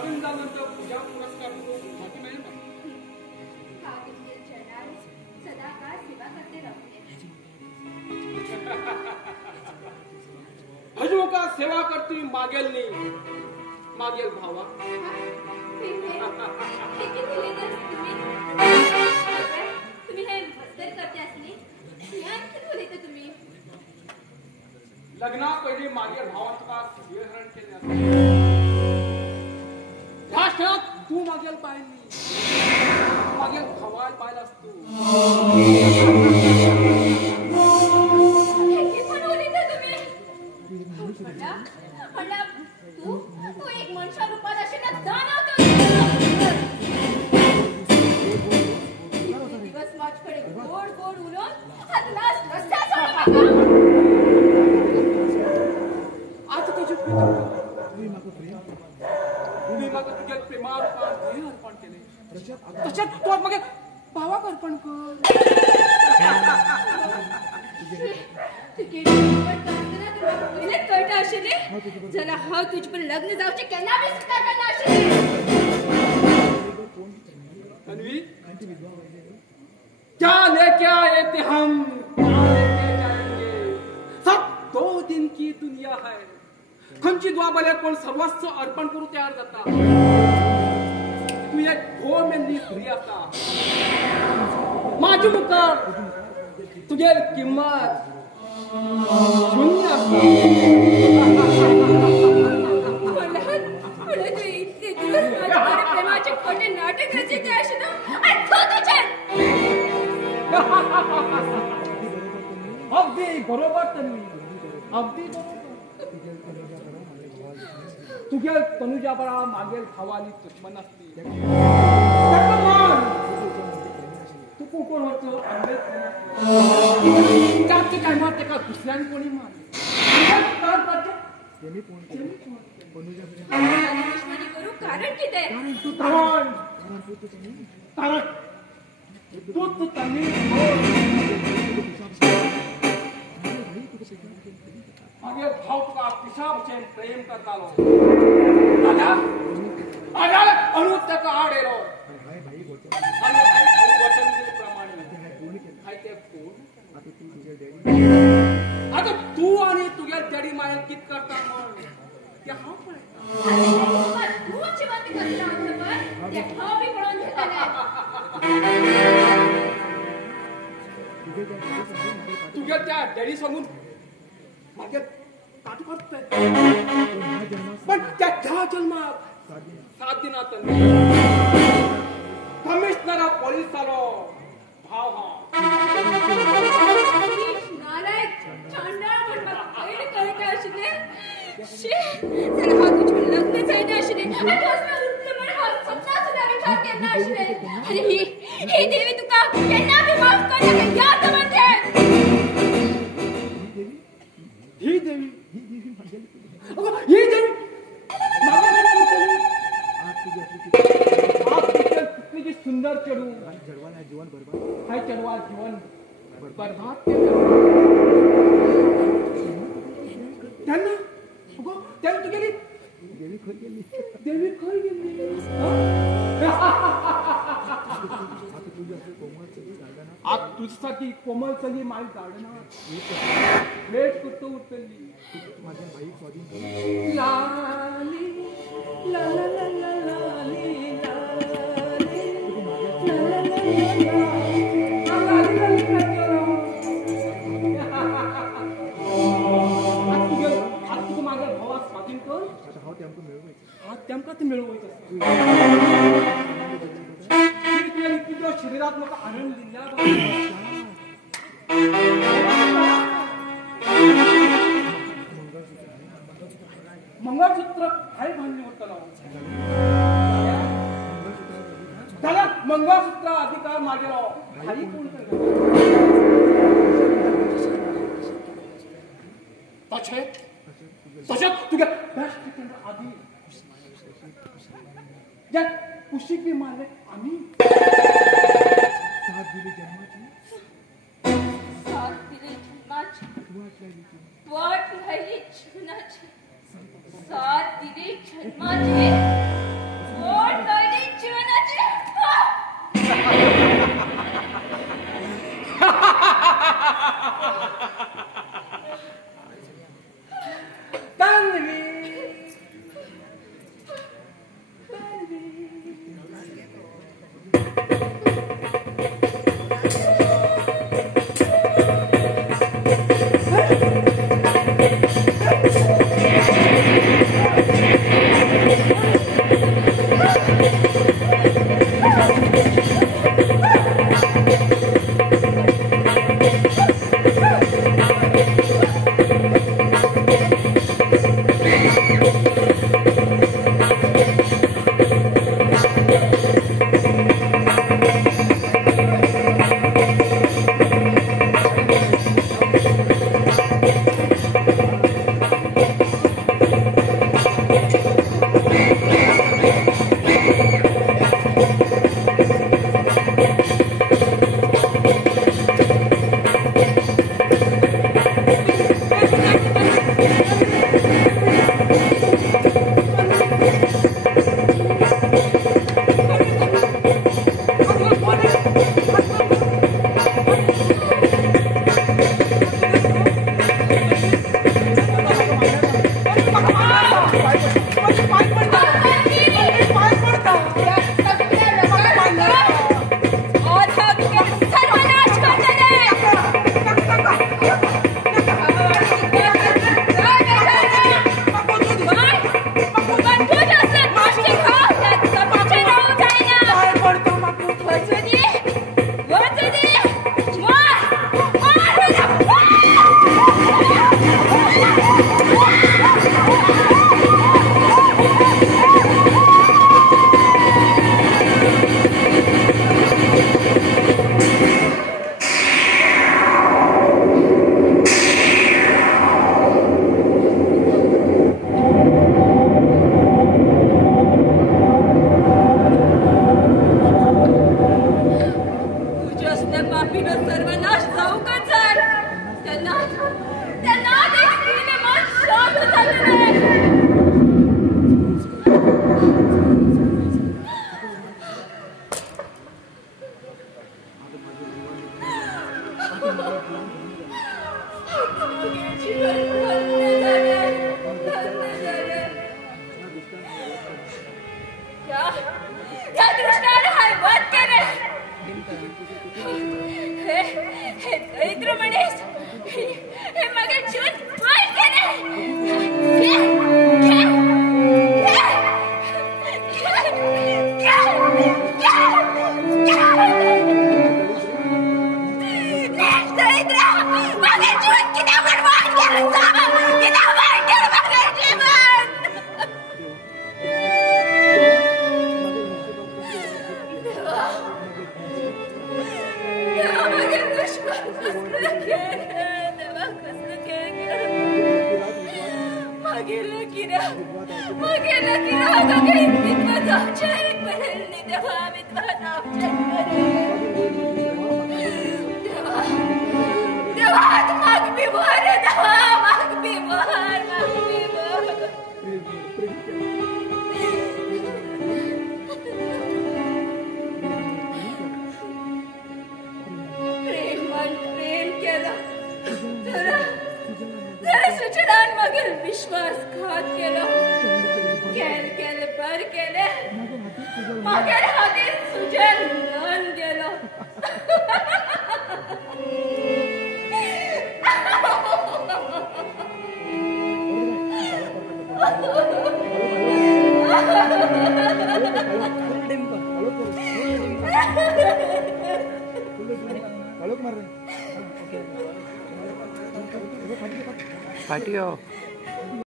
लगीन झाल्यानंतर पूजा पुरस्कार माहिती मिळेल ना. सदा काळ सेवा करते राहू. हजू का सेवा करती मागेल नाही मागेल भावा. तुम्ही हे मस्तर करते असली तुम्ही लग्ना पहिले मागेल भावा तुका शिवहरण केले असते. ह्या क्षणात तू मागेल पाहिली मागेल भावाला पाहिला असतो. तू एक मनुष्य रूपात अशी ना जाणवतो. दिवस माझ्याकडे गोड गोड उलून हातलास रस्त्यात आता तुझी तुम्ही मग तुझ्या प्रेमार्पण अर्पण केले तशात तू मग भावाक अर्पण कर. कळत असेल जरा हा तुझ पण लग्न जाऊचे केना बी सुद्धा करना असेल. तन्वी क्या लेके आए थे हम क्या लेके जाएंगे. सब 2 दिन की दुनिया है. खंची द्वाबले कोण सर्वस्व अर्पण करू तयार जाता. तू एक भो मेंदी स्त्री असा माझी मुखार तुझे किंमत शून्य असता. प्रेमाचे खोटे नाटक रचित असे ना अगदी बरोबर तन्वी अगदी बरोबर. तुझ्या तनुजा बरा मागेल भावाली दुश्मन असती. तू कोण होतो त्याची काय मत एका दुसऱ्याने कोणी मारले करू कारण की ते तू तारण तू तन्वी मागे भाव तुका पिशाबचेन प्रेम करतालो. अनुत्य का आडेलो आणि वचन दिल्याप्रमाणे आता तू आणि तुझ्या डॅडी माय कित करता म्हण ते हा तुझ्या त्या डॅडी सांगून मागे काटू करतोय पण त्या जन्मात 7 दिनात कमिशनर पोलीस आलो भाव हा देवी तुका केन्ना बी माफ करना याद म्हणजे ही देवी ही देवी कितनी सुंदर चढ़ू जीवन बर्बाद हाय चढ़वा जीवन बर्बाद त्यांना त्यांनी तू गेली देवी खरी गेली आज तुझ्यासाठी कोमल चली माझी गार्डनात वेट करतो उठली माझ्या बाई स्वाधीन लाली ला ला ला ला लाली शरीरात मला आनंद दिला मंगळसूत्र काय भांडले होतं त्याला मंगळसूत्र अधिकार मागेला खाली कोण तुझ्या आधी ज्या कुशिकी मारले आम्ही 7 दिले जन्माची वाट राहिली जीवनाची 7 दिले जन्माची पाटियो